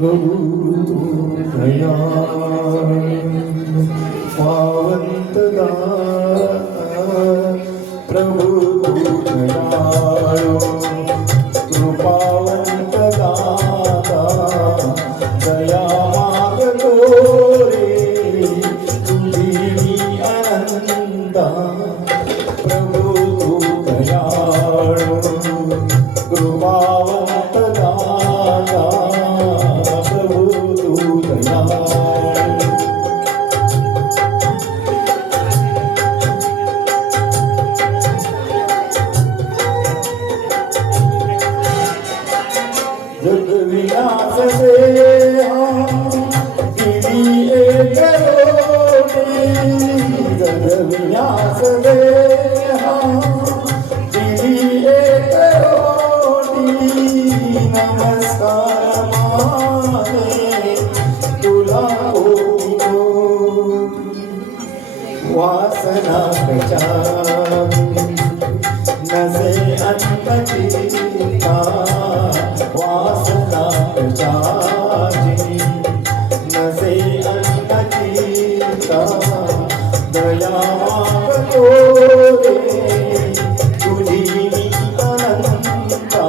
प्रभु तू दयाळु पावंत दाता प्रभु तू दयाळु कृपावंत दाता दया मागतो रे तुझी मी आनंदा प्रभु तू दयाळु कृपावंत दाता प्रभु तू दयाळु जगविनाश देहा दिली एक रोटी जगविनाश देहा दिली एक रोटी नमस्कार माने तुला कोटी वासना कचावी नसे अन्नची वासना कचावी नसे अन्नची दया मागतो रे तुझी मी अनंता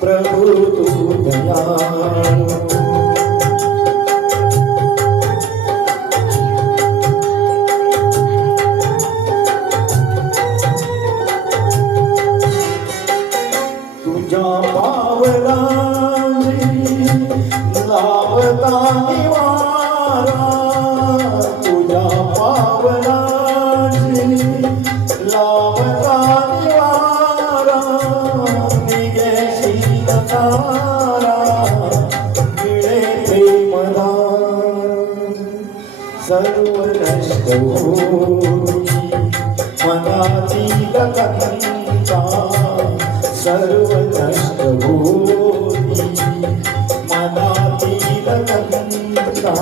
प्रभु तू दयाळु तुझ्या पावलांची लाभता निवारा तुझ्या पावलांची लाभता निवारा निघेशील तारा मिळे प्रेमधार सर्व नष्ट होई मनातील कंता सर्व नष्ट होई मनातील कंता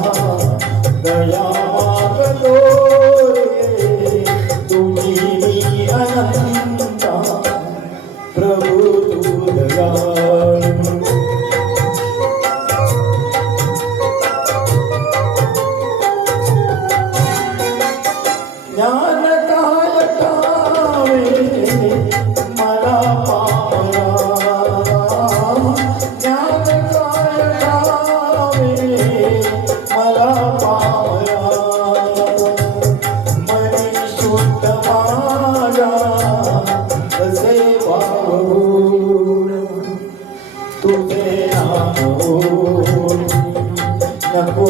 दया मागतो रे तुझी मी अनंता प्रभु तू दयाळु ज्ञान काय ठावे मला तुझे नाम नको